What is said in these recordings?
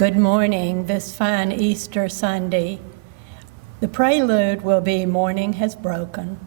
Good morning, this fine Easter Sunday. The prelude will be Morning Has Broken.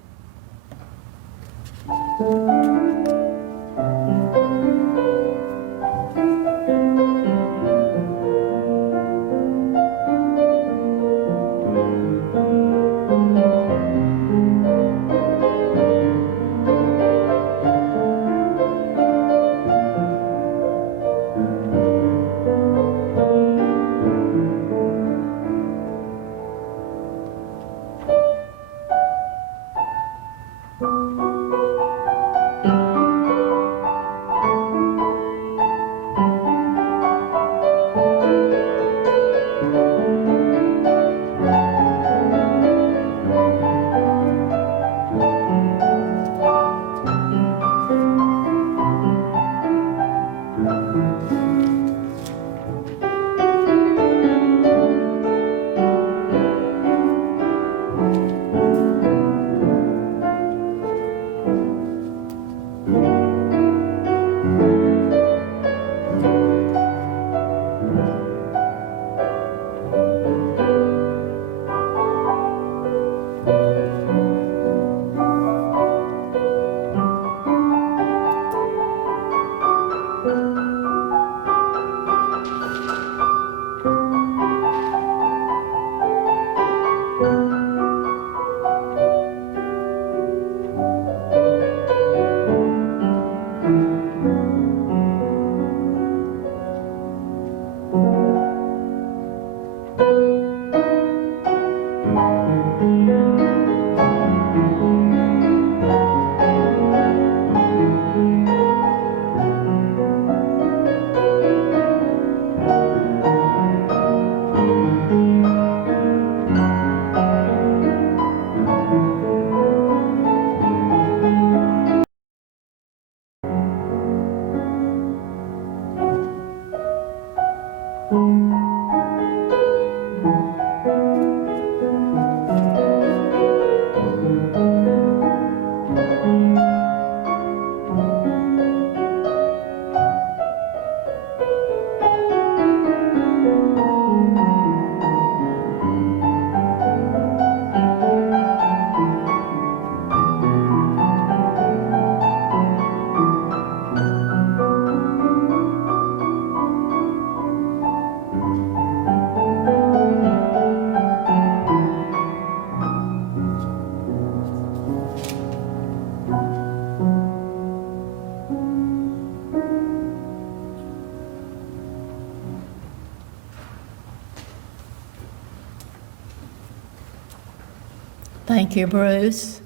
Thank you, Bruce.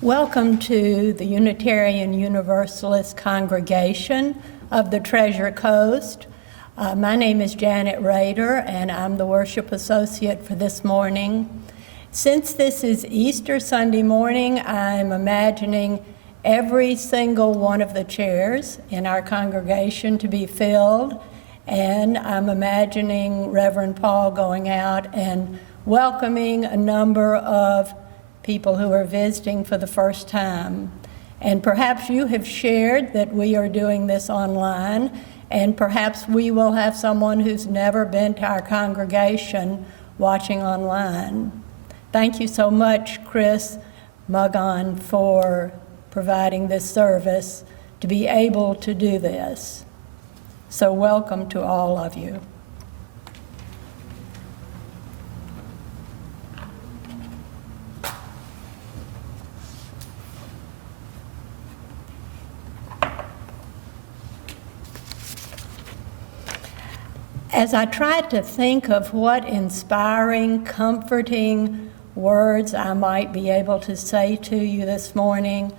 Welcome to the Unitarian Universalist Congregation of the Treasure Coast. My name is Janet Rader, and I'm the worship associate for this morning. Since this is Easter Sunday morning, I'm imagining every single one of the chairs in our congregation to be filled, and I'm imagining Reverend Paul going out and welcoming a number of people who are visiting for the first time. And perhaps you have shared that we are doing this online, and perhaps we will have someone who's never been to our congregation watching online. Thank you so much, Chris Mugon, for providing this service to be able to do this. So welcome to all of you. As I tried to think of what inspiring, comforting words I might be able to say to you this morning,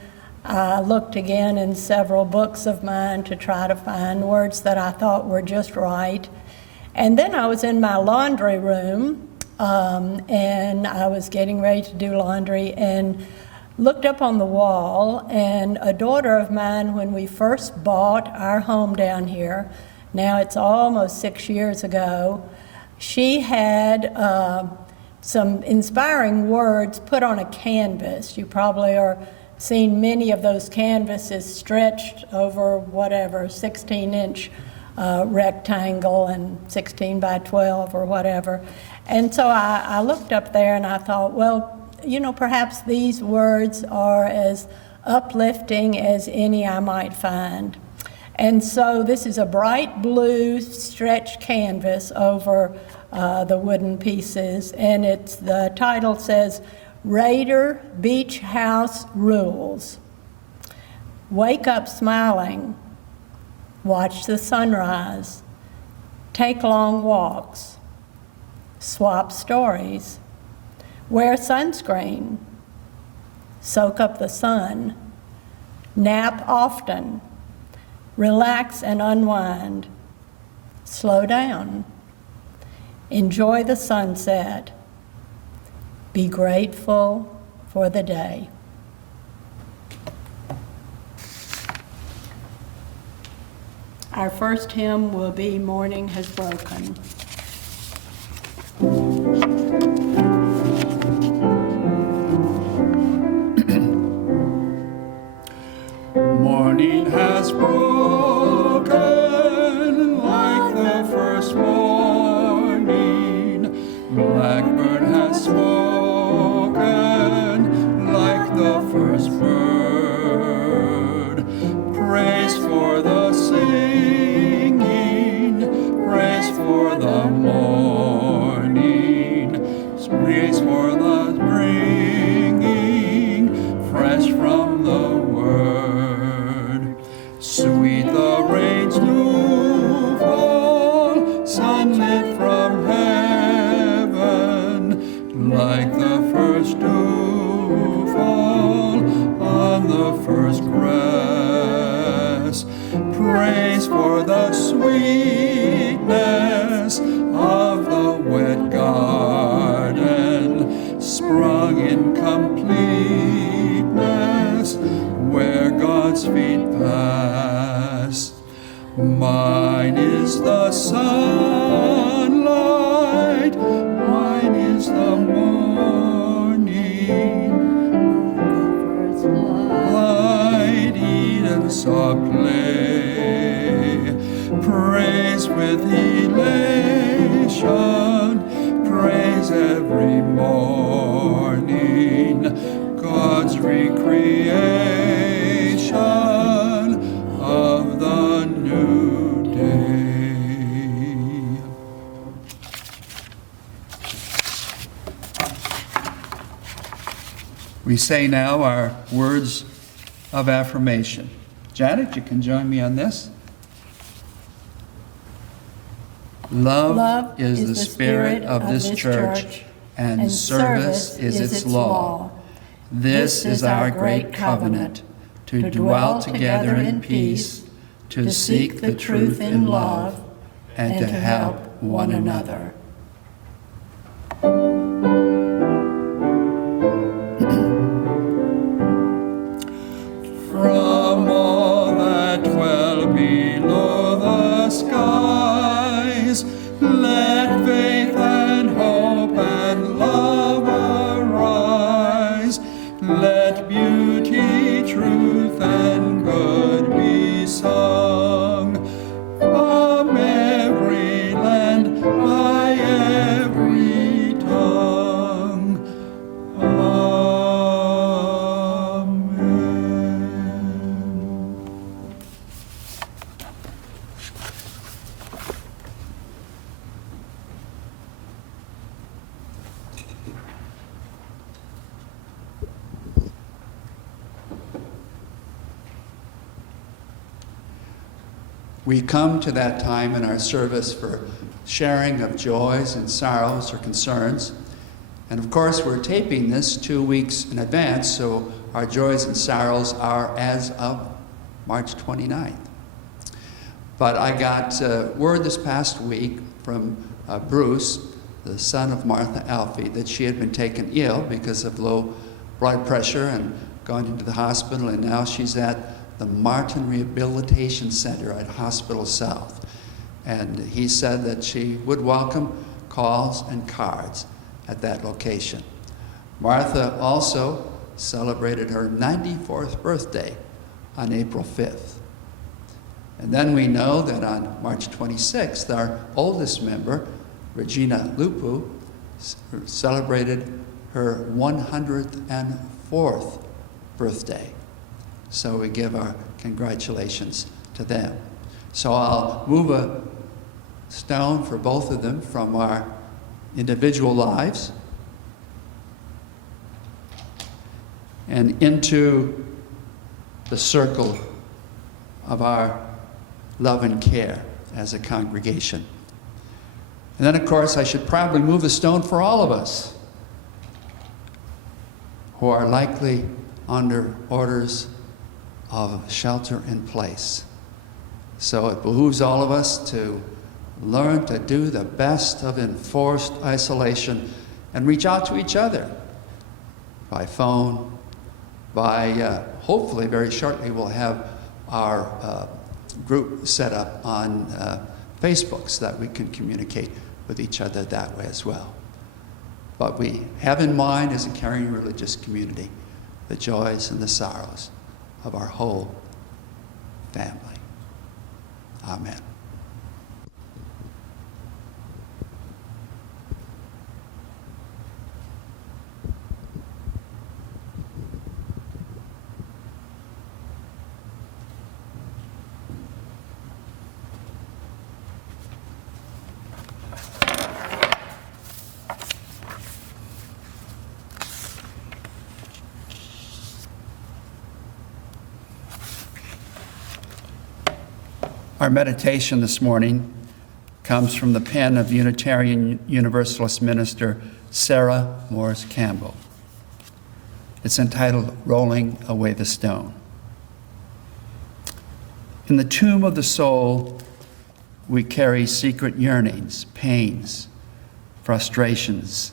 I looked again in several books of mine to try to find words that I thought were just right. And then I was in my laundry room, and I was getting ready to do laundry and looked up on the wall, and a daughter of mine, when we first bought our home down here, now it's almost 6 years ago, she had some inspiring words put on a canvas. You probably are seen many of those canvases stretched over whatever, 16-inch rectangle and 16 by 12 or whatever. And so I looked up there and I thought, well, you know, perhaps these words are as uplifting as any I might find. And so this is a bright blue stretched canvas over the wooden pieces, and the title says, Raider Beach House Rules. Wake up smiling, watch the sunrise, take long walks, swap stories, wear sunscreen, soak up the sun, nap often, relax and unwind, slow down, enjoy the sunset, be grateful for the day. Our first hymn will be Morning Has Broken. Morning has broken like the first morning. Blackbird has spoken like the first bird. Praise for the singing, praise for the morning, praise for the bringing fresh from the word. Sweet the rains do fall, sunlit from heaven, like the first dew fall on the first grass. Praise for the sweetness of the wet garden, sprung in completeness where God's feet pass. Mine is the sunlight, mine is the morning, light Eden saw play. Praise with elation, praise every morning, God's recreation of the new day. We say now our words of affirmation. Janet, you can join me on this. Love is the spirit of this church, and service is its law. This is our great covenant, to dwell together in peace, to seek the truth in love, and to help one another. From all that dwell below the skies, let faith and hope and love arise. Let beauty, truth, and good be sung from every land, by every tongue. Amen. We come to that time in our service for sharing of joys and sorrows or concerns. And of course, we're taping this 2 weeks in advance, so our joys and sorrows are as of March 29th. But I got word this past week from Bruce, the son of Martha Alfie, that she had been taken ill because of low blood pressure and gone into the hospital, and now she's at the Martin Rehabilitation Center at Hospital South. And he said that she would welcome calls and cards at that location. Martha also celebrated her 94th birthday on April 5th. And then we know that on March 26th, our oldest member, Regina Lupu, celebrated her 104th birthday. So we give our congratulations to them. So I'll move a stone for both of them from our individual lives and into the circle of our love and care as a congregation. And then, of course, I should probably move a stone for all of us who are likely under orders of shelter in place. So it behooves all of us to learn to do the best of enforced isolation and reach out to each other by phone, by hopefully very shortly we'll have our group set up on Facebook so that we can communicate with each other that way as well. But we have in mind as a caring religious community the joys and the sorrows of our whole family. Amen. Our meditation this morning comes from the pen of Unitarian Universalist minister Sarah Morris Campbell. It's entitled Rolling Away the Stone. In the tomb of the soul, we carry secret yearnings, pains, frustrations,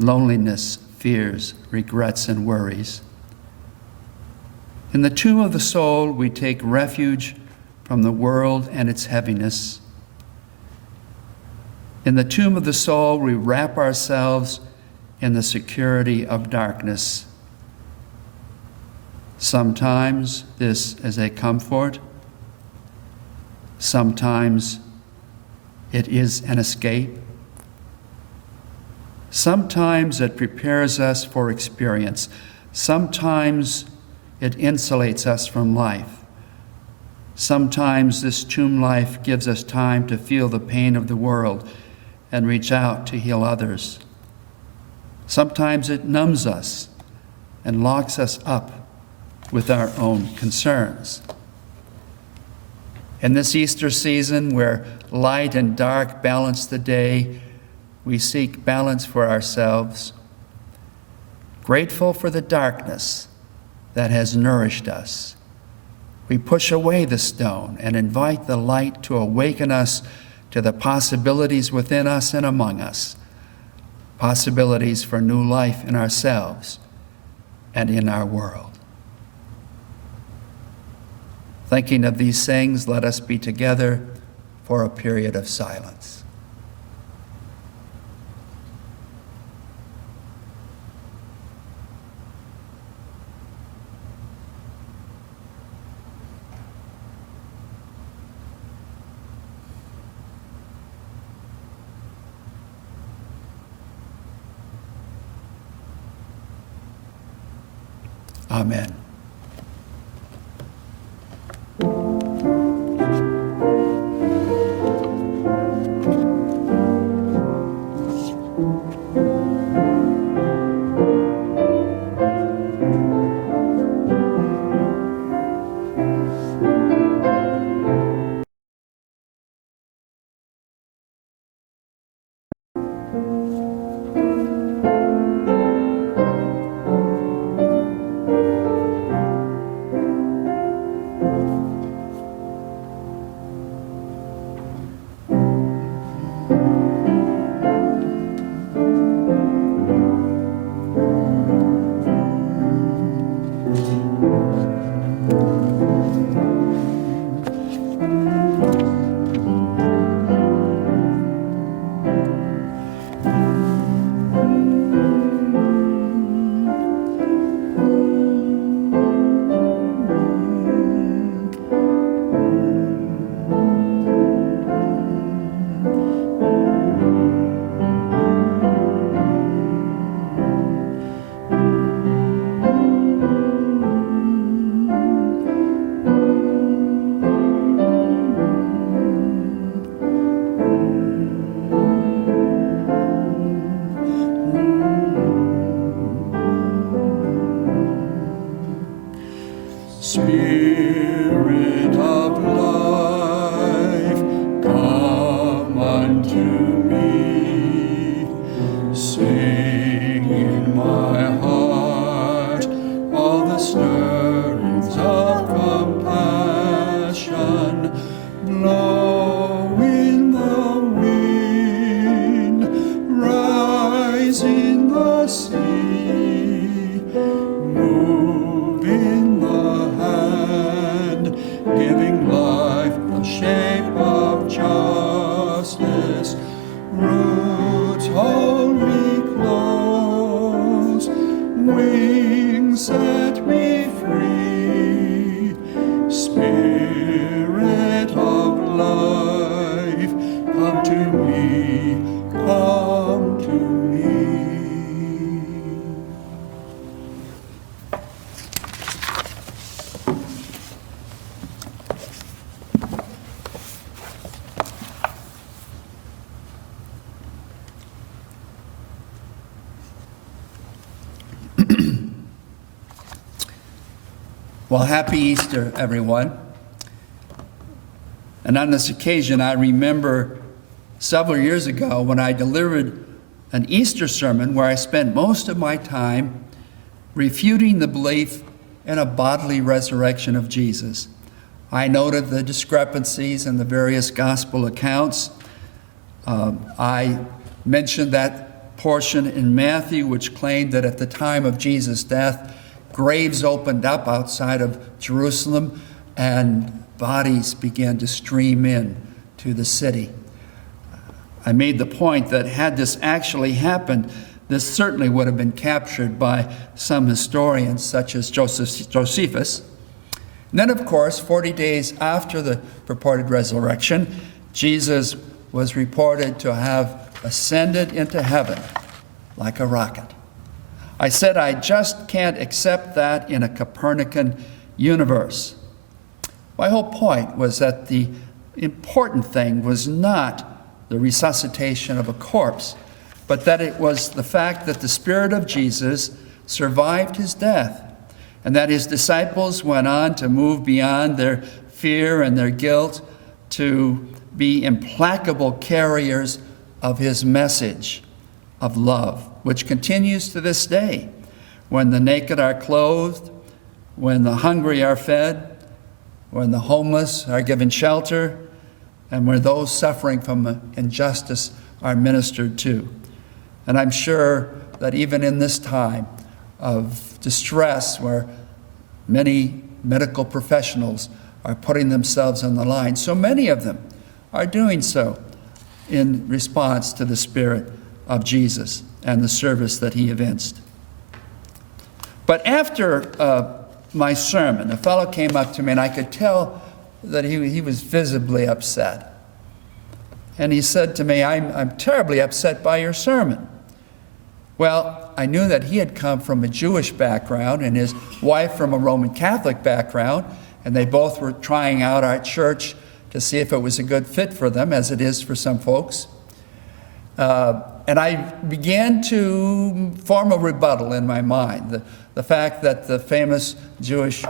loneliness, fears, regrets, and worries. In the tomb of the soul, we take refuge from the world and its heaviness. In the tomb of the soul, we wrap ourselves in the security of darkness. Sometimes this is a comfort. Sometimes it is an escape. Sometimes it prepares us for experience. Sometimes it insulates us from life. Sometimes this tomb life gives us time to feel the pain of the world and reach out to heal others. Sometimes it numbs us and locks us up with our own concerns. In this Easter season, where light and dark balance the day, we seek balance for ourselves, grateful for the darkness that has nourished us. We push away the stone and invite the light to awaken us to the possibilities within us and among us, possibilities for new life in ourselves and in our world. Thinking of these things, let us be together for a period of silence. Amen. Well, happy Easter, everyone. And on this occasion, I remember several years ago when I delivered an Easter sermon where I spent most of my time refuting the belief in a bodily resurrection of Jesus. I noted the discrepancies in the various gospel accounts. I mentioned that portion in Matthew which claimed that at the time of Jesus' death, graves opened up outside of Jerusalem and bodies began to stream in to the city. I made the point that had this actually happened, this certainly would have been captured by some historians such as Josephus. And then, of course, 40 days after the purported resurrection, Jesus was reported to have ascended into heaven like a rocket. I said I just can't accept that in a Copernican universe. My whole point was that the important thing was not the resuscitation of a corpse, but that it was the fact that the Spirit of Jesus survived his death, and that his disciples went on to move beyond their fear and their guilt to be implacable carriers of his message of love, which continues to this day, when the naked are clothed, when the hungry are fed, when the homeless are given shelter, and where those suffering from injustice are ministered to. And I'm sure that even in this time of distress, where many medical professionals are putting themselves on the line, so many of them are doing so in response to the Spirit of Jesus and the service that he evinced. But after my sermon, a fellow came up to me, and I could tell that he was visibly upset. And he said to me, I'm terribly upset by your sermon. Well, I knew that he had come from a Jewish background and his wife from a Roman Catholic background, and they both were trying out our church to see if it was a good fit for them, as it is for some folks. And I began to form a rebuttal in my mind. The fact that the famous Jewish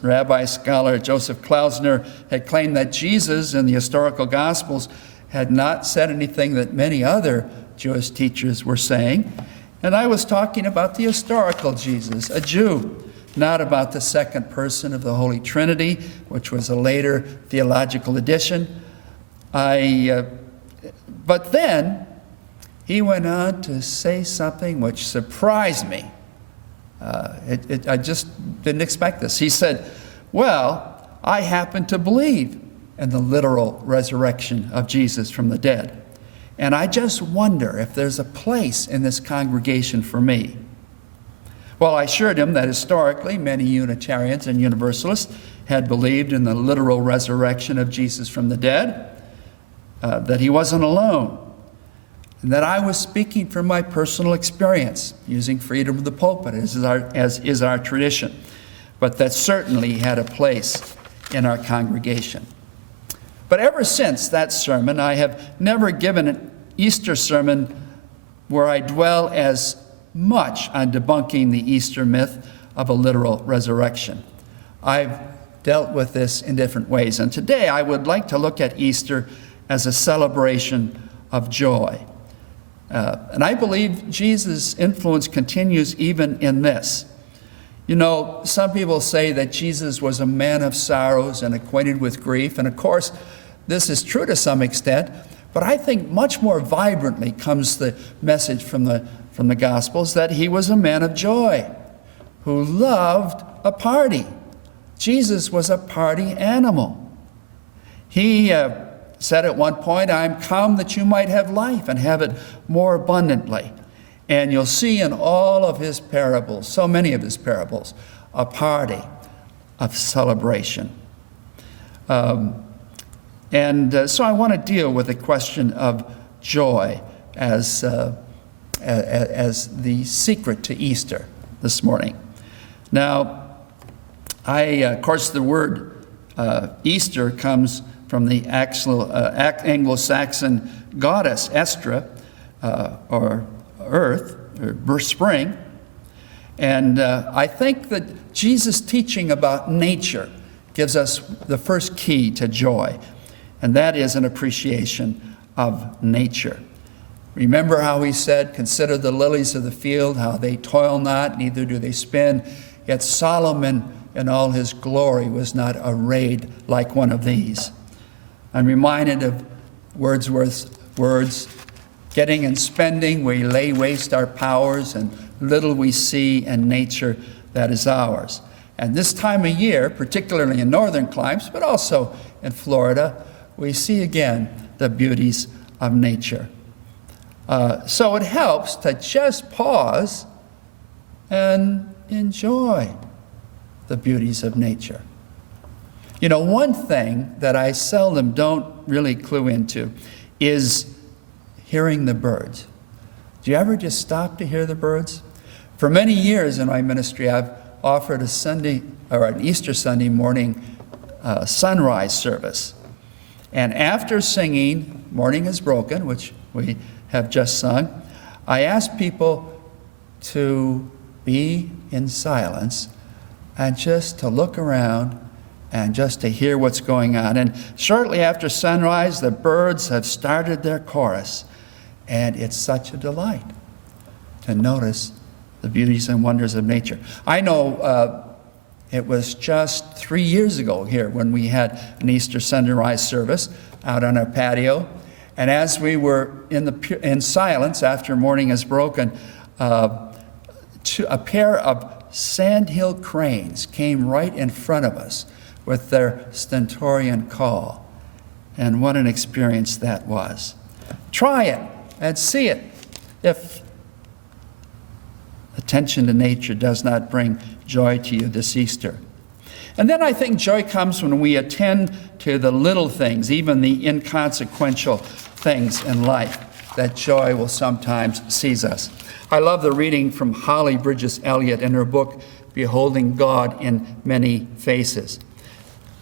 rabbi scholar Joseph Klausner had claimed that Jesus in the historical Gospels had not said anything that many other Jewish teachers were saying. And I was talking about the historical Jesus, a Jew, not about the second person of the Holy Trinity, which was a later theological addition. But then he went on to say something which surprised me. I just didn't expect this. He said, well, I happen to believe in the literal resurrection of Jesus from the dead. And I just wonder if there's a place in this congregation for me. Well, I assured him that historically many Unitarians and Universalists had believed in the literal resurrection of Jesus from the dead, that he wasn't alone, and that I was speaking from my personal experience, using freedom of the pulpit, as is our tradition, but that certainly had a place in our congregation. But ever since that sermon, I have never given an Easter sermon where I dwell as much on debunking the Easter myth of a literal resurrection. I've dealt with this in different ways, and today I would like to look at Easter as a celebration of joy. And I believe Jesus' influence continues even in this. You know, some people say that Jesus was a man of sorrows and acquainted with grief, and of course, this is true to some extent, but I think much more vibrantly comes the message from the Gospels that he was a man of joy who loved a party. Jesus was a party animal. He said at one point, I'm come that you might have life and have it more abundantly. And you'll see in all of his parables, so many of his parables, a party of celebration. So I want to deal with the question of joy as the secret to Easter this morning. Now, of course, the word Easter comes from the Anglo-Saxon goddess Estra, or earth, or spring. And I think that Jesus' teaching about nature gives us the first key to joy, and that is an appreciation of nature. Remember how he said, "Consider the lilies of the field, how they toil not, neither do they spin. Yet Solomon in all his glory was not arrayed like one of these." I'm reminded of Wordsworth's words, "Getting and spending, we lay waste our powers, and little we see in nature that is ours." And this time of year, particularly in northern climes, but also in Florida, we see again the beauties of nature. So it helps to just pause and enjoy the beauties of nature. You know, one thing that I seldom don't really clue into is hearing the birds. Do you ever just stop to hear the birds? For many years in my ministry, I've offered a Sunday or an Easter Sunday morning sunrise service. And after singing "Morning is Broken," which we have just sung, I asked people to be in silence and just to look around and just to hear what's going on. And shortly after sunrise, the birds have started their chorus. And it's such a delight to notice the beauties and wonders of nature. I know it was just 3 years ago here when we had an Easter sunrise service out on our patio. And as we were in silence after morning is broken, a pair of sandhill cranes came right in front of us with their stentorian call. And what an experience that was. Try it and see it if attention to nature does not bring joy to you this Easter. And then I think joy comes when we attend to the little things, even the inconsequential things in life, that joy will sometimes seize us. I love the reading from Holly Bridges Elliott in her book, Beholding God in Many Faces.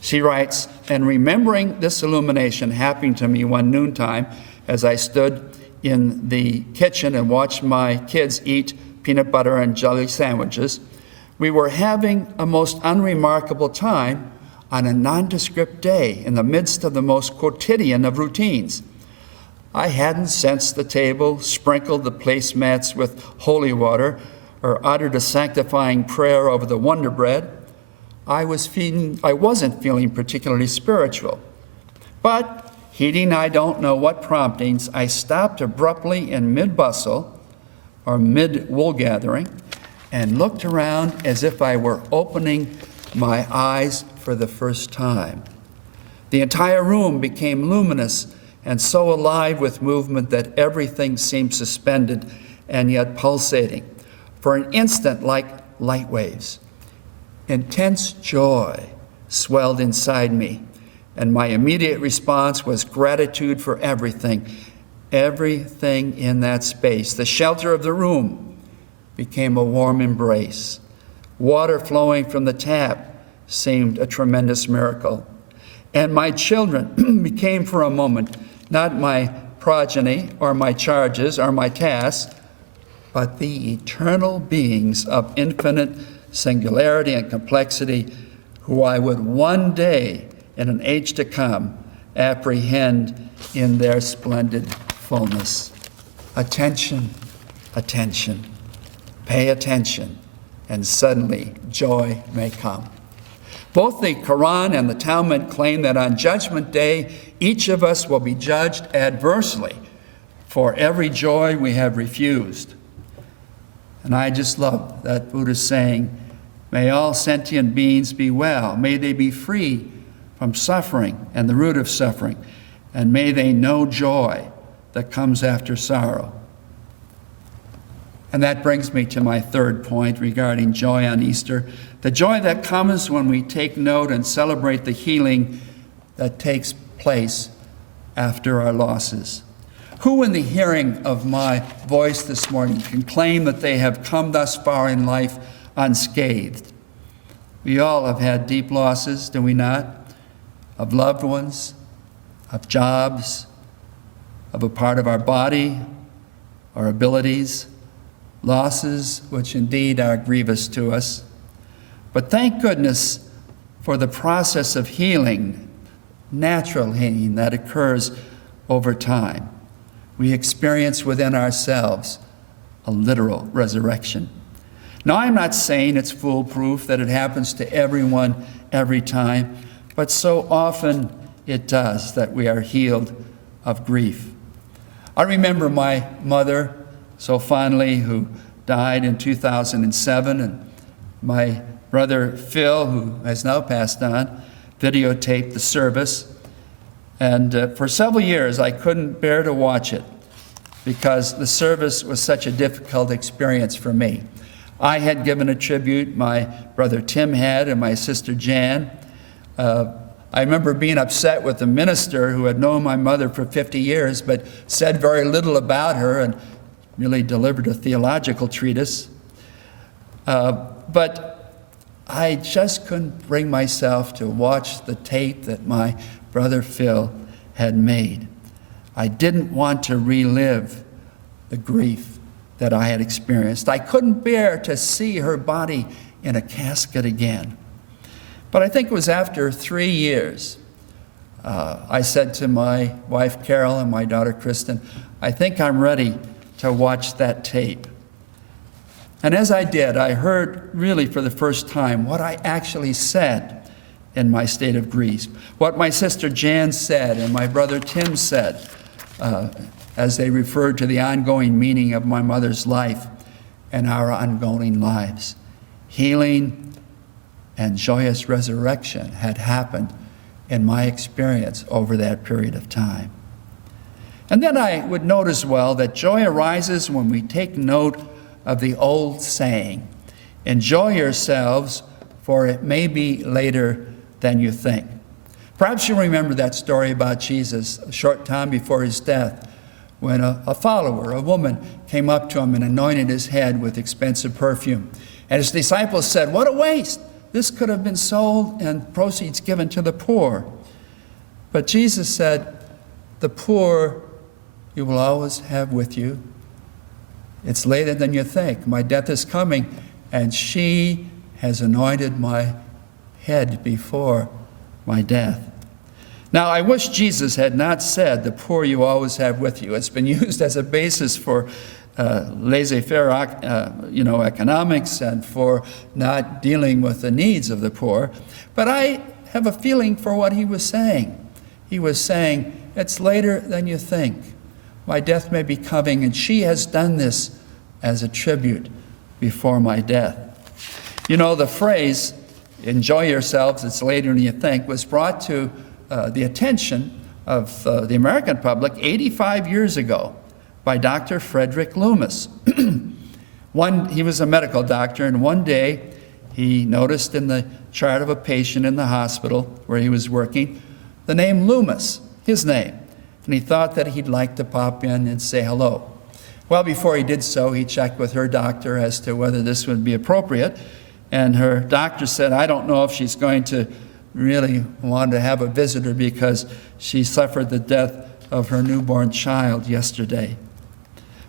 She writes, "And remembering this illumination happened to me one noontime as I stood in the kitchen and watched my kids eat peanut butter and jelly sandwiches, we were having a most unremarkable time on a nondescript day in the midst of the most quotidian of routines. I hadn't censed the table, sprinkled the placemats with holy water, or uttered a sanctifying prayer over the Wonder Bread. I wasn't feeling particularly spiritual. But, heeding I don't know what promptings, I stopped abruptly in mid-bustle, or mid-wool gathering, and looked around as if I were opening my eyes for the first time. The entire room became luminous and so alive with movement that everything seemed suspended and yet pulsating, for an instant like light waves. Intense joy swelled inside me, and my immediate response was gratitude for everything in that space. The shelter of the room became a warm embrace. Water flowing from the tap seemed a tremendous miracle. And my children became for a moment not my progeny or my charges or my tasks, but the eternal beings of infinite singularity and complexity who I would one day, in an age to come, apprehend in their splendid fullness. Attention, attention, pay attention, and suddenly joy may come. Both the Quran and the Talmud claim that on Judgment Day, each of us will be judged adversely for every joy we have refused. And I just love that Buddha's saying, may all sentient beings be well. May they be free from suffering and the root of suffering. And may they know joy that comes after sorrow. And that brings me to my third point regarding joy on Easter. The joy that comes when we take note and celebrate the healing that takes place after our losses. Who in the hearing of my voice this morning can claim that they have come thus far in life unscathed? We all have had deep losses, do we not? Of loved ones, of jobs, of a part of our body, our abilities, losses which indeed are grievous to us. But thank goodness for the process of healing, natural healing that occurs over time. We experience within ourselves a literal resurrection. Now, I'm not saying it's foolproof, that it happens to everyone every time, but so often it does, that we are healed of grief. I remember my mother so fondly, who died in 2007, and my brother Phil, who has now passed on, videotaped the service. And for several years, I couldn't bear to watch it because the service was such a difficult experience for me. I had given a tribute, my brother Tim had, and my sister Jan. I remember being upset with the minister who had known my mother for 50 years, but said very little about her and really delivered a theological treatise. But I just couldn't bring myself to watch the tape that my brother Phil had made. I didn't want to relive the grief that I had experienced. I couldn't bear to see her body in a casket again. But I think it was after 3 years, I said to my wife Carol and my daughter Kristen, I think I'm ready to watch that tape. And as I did, I heard really for the first time what I actually said in my state of grief, what my sister Jan said and my brother Tim said, as they referred to the ongoing meaning of my mother's life and our ongoing lives. Healing and joyous resurrection had happened in my experience over that period of time. And then I would note as well that joy arises when we take note of the old saying, enjoy yourselves, for it may be later than you think. Perhaps you remember that story about Jesus a short time before his death, when a follower, a woman, came up to him and anointed his head with expensive perfume. And his disciples said, what a waste! This could have been sold and proceeds given to the poor. But Jesus said, the poor you will always have with you. It's later than you think. My death is coming, and she has anointed my head before my death. Now, I wish Jesus had not said, the poor you always have with you. It's been used as a basis for laissez-faire economics and for not dealing with the needs of the poor. But I have a feeling for what he was saying. He was saying, it's later than you think. My death may be coming, and she has done this as a tribute before my death. You know, the phrase, enjoy yourselves, it's later than you think, was brought to the attention of the American public 85 years ago by Dr. Frederick Loomis. He was a medical doctor, and one day he noticed in the chart of a patient in the hospital where he was working the name Loomis, his name, and he thought that he'd like to pop in and say hello. Well, before he did so, he checked with her doctor as to whether this would be appropriate, and her doctor said, I don't know if she's going to really want to have a visitor because she suffered the death of her newborn child yesterday.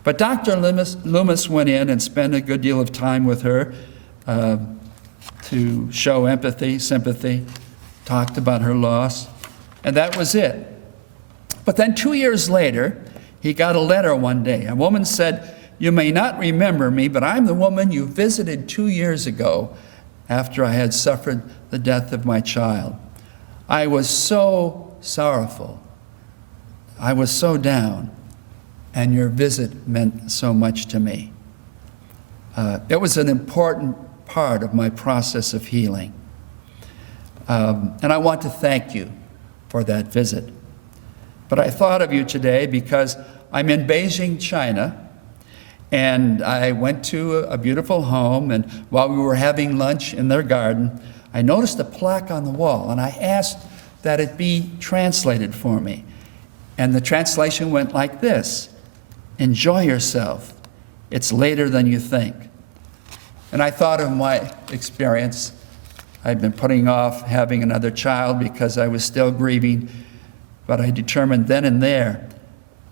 But Dr. Loomis went in and spent a good deal of time with her to show empathy, sympathy, talked about her loss, and that was it. But then 2 years later, he got a letter one day. A woman said, you may not remember me, but I'm the woman you visited 2 years ago after I had suffered the death of my child. I was so sorrowful. I was so down, and your visit meant so much to me. It was an important part of my process of healing. And I want to thank you for that visit. But I thought of you today because I'm in Beijing, China, and I went to a beautiful home, and while we were having lunch in their garden, I noticed a plaque on the wall, and I asked that it be translated for me. And the translation went like this: enjoy yourself. It's later than you think. And I thought of my experience. I'd been putting off having another child because I was still grieving, but I determined then and there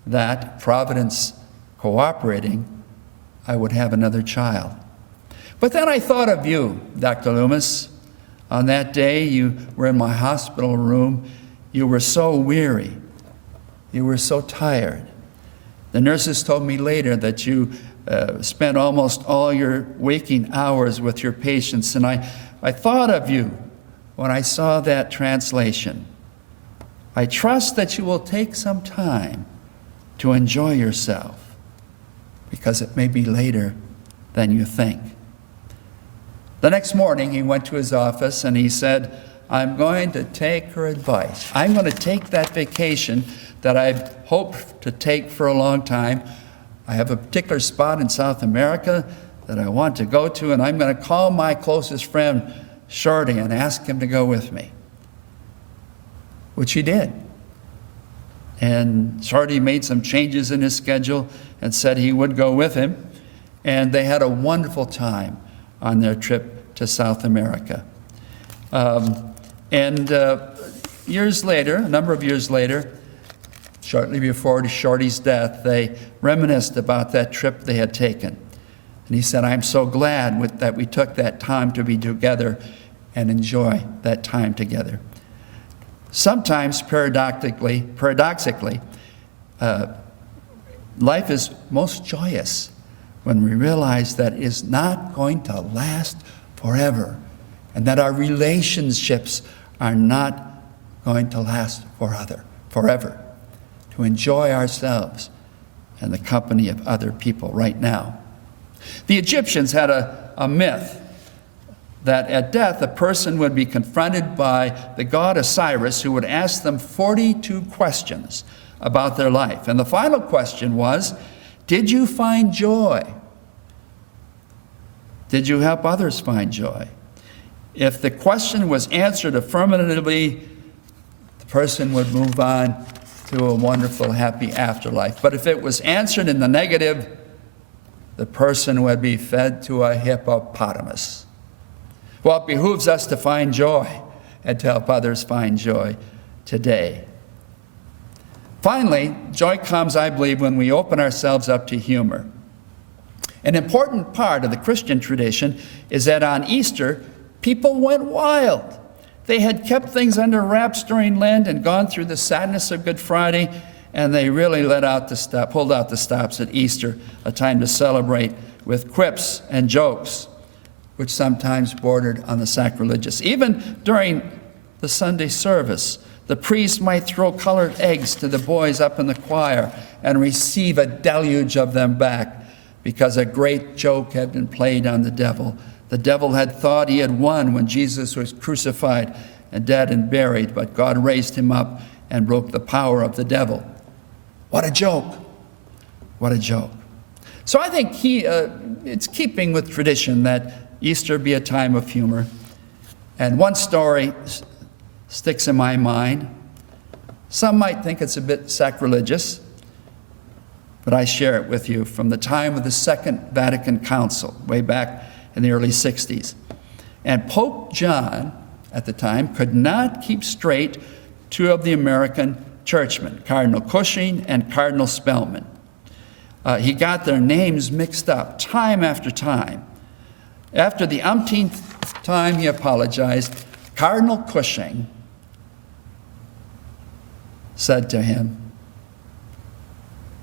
that Providence cooperating I would have another child. But then I thought of you, Dr. Loomis. On that day, you were in my hospital room. You were so weary. You were so tired. The nurses told me later that you spent almost all your waking hours with your patients, and I thought of you when I saw that translation. I trust that you will take some time to enjoy yourself, because it may be later than you think. The next morning, he went to his office and he said, I'm going to take her advice. I'm going to take that vacation that I've hoped to take for a long time. I have a particular spot in South America that I want to go to, and I'm going to call my closest friend, Shorty, and ask him to go with me. Which he did. And Shorty made some changes in his schedule and said he would go with him. And they had a wonderful time on their trip to South America. Years later, a number of years later, shortly before Shorty's death, they reminisced about that trip they had taken. And he said, I'm so glad that we took that time to be together and enjoy that time together. Sometimes, paradoxically, life is most joyous when we realize that it is not going to last forever, and that our relationships are not going to last forever. To enjoy ourselves and the company of other people right now. The Egyptians had a myth that at death a person would be confronted by the god Osiris, who would ask them 42 questions about their life. And the final question was, did you find joy? Did you help others find joy? If the question was answered affirmatively, the person would move on to a wonderful, happy afterlife. But if it was answered in the negative, the person would be fed to a hippopotamus. Well, it behooves us to find joy and to help others find joy today. Finally, joy comes, I believe, when we open ourselves up to humor. An important part of the Christian tradition is that on Easter, people went wild. They had kept things under wraps during Lent and gone through the sadness of Good Friday, and they really pulled out the stops at Easter, a time to celebrate with quips and jokes, which sometimes bordered on the sacrilegious. Even during the Sunday service, the priest might throw colored eggs to the boys up in the choir and receive a deluge of them back because a great joke had been played on the devil. The devil had thought he had won when Jesus was crucified and dead and buried, but God raised him up and broke the power of the devil. What a joke. What a joke. So I think it's keeping with tradition that Easter be a time of humor. And one story sticks in my mind. Some might think it's a bit sacrilegious, but I share it with you from the time of the Second Vatican Council, way back in the early 60s. And Pope John, at the time, could not keep straight two of the American churchmen, Cardinal Cushing and Cardinal Spellman. He got their names mixed up time after time. After the umpteenth time he apologized, Cardinal Cushing said to him,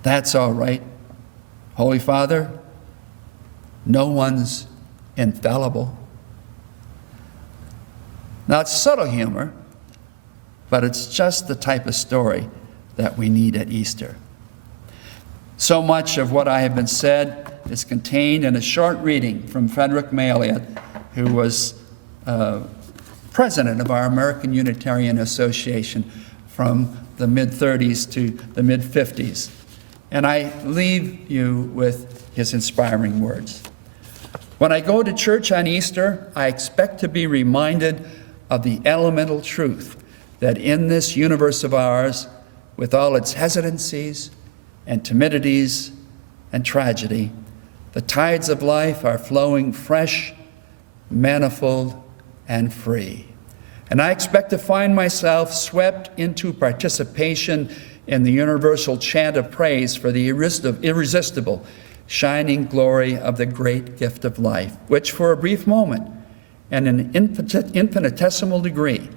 "That's all right, Holy Father. No one's infallible." Now, it's subtle humor, but it's just the type of story that we need at Easter. So much of what I have been said is contained in a short reading from Frederick Marryat, who was president of our American Unitarian Association from the mid-30s to the mid-50s. And I leave you with his inspiring words. When I go to church on Easter, I expect to be reminded of the elemental truth that in this universe of ours, with all its hesitancies and timidities and tragedy, the tides of life are flowing fresh, manifold, and free. And I expect to find myself swept into participation in the universal chant of praise for the irresistible shining glory of the great gift of life, which for a brief moment and in an infinitesimal degree,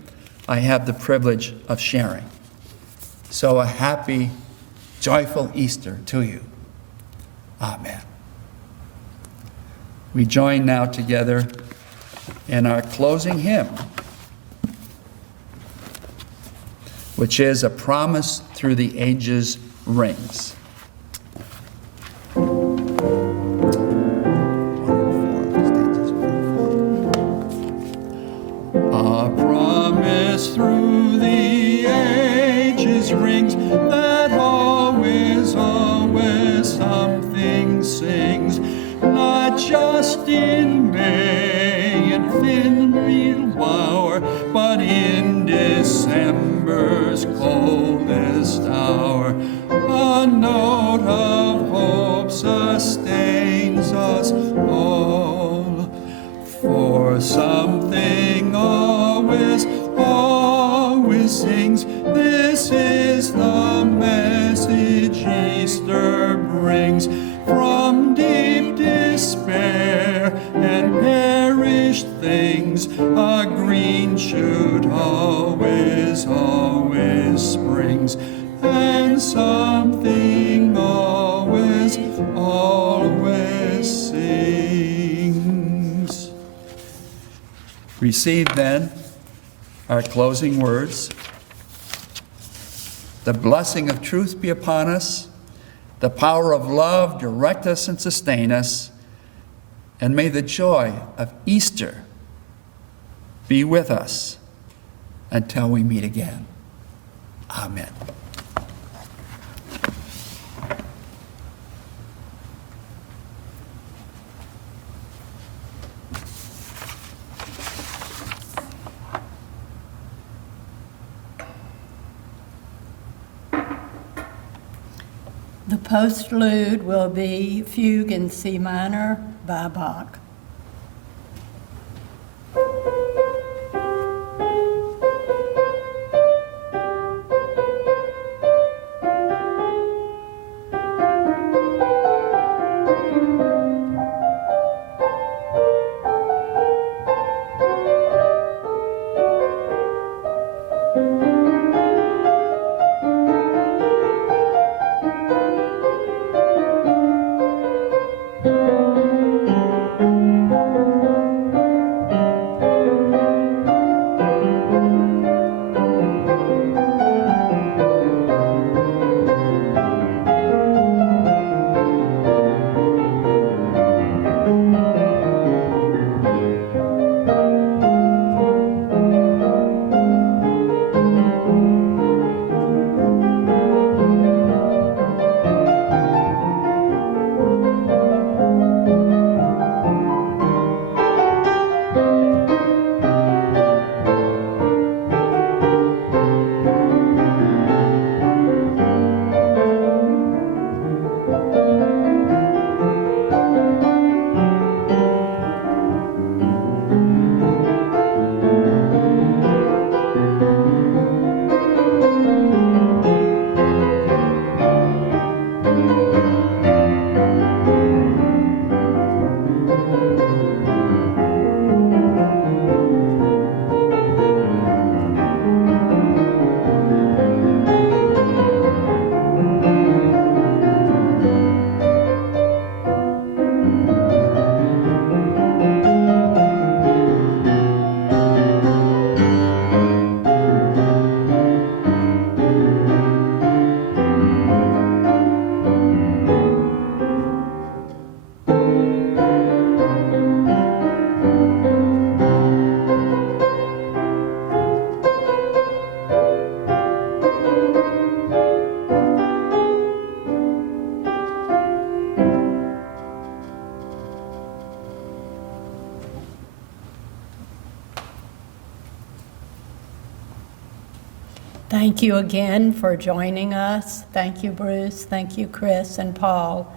I have the privilege of sharing. So a happy, joyful Easter to you. Amen. We join now together in our closing hymn, which is "A Promise Through the Ages Rings." A promise through the ages rings that always, always something sings, not just in May and February hour, but in December's coldest hour. A note of hope sustains us all, for something always, always sings. This is the message Easter brings. From deep despair and perished things, a green shoot always, always springs, and something always, always sings. Receive then our closing words. The blessing of truth be upon us. The power of love direct us and sustain us. And may the joy of Easter be with us until we meet again. Amen. The postlude will be Fugue in C minor by Bach. Thank you again for joining us. Thank you, Bruce. Thank you, Chris and Paul.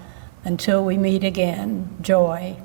Until we meet again, joy.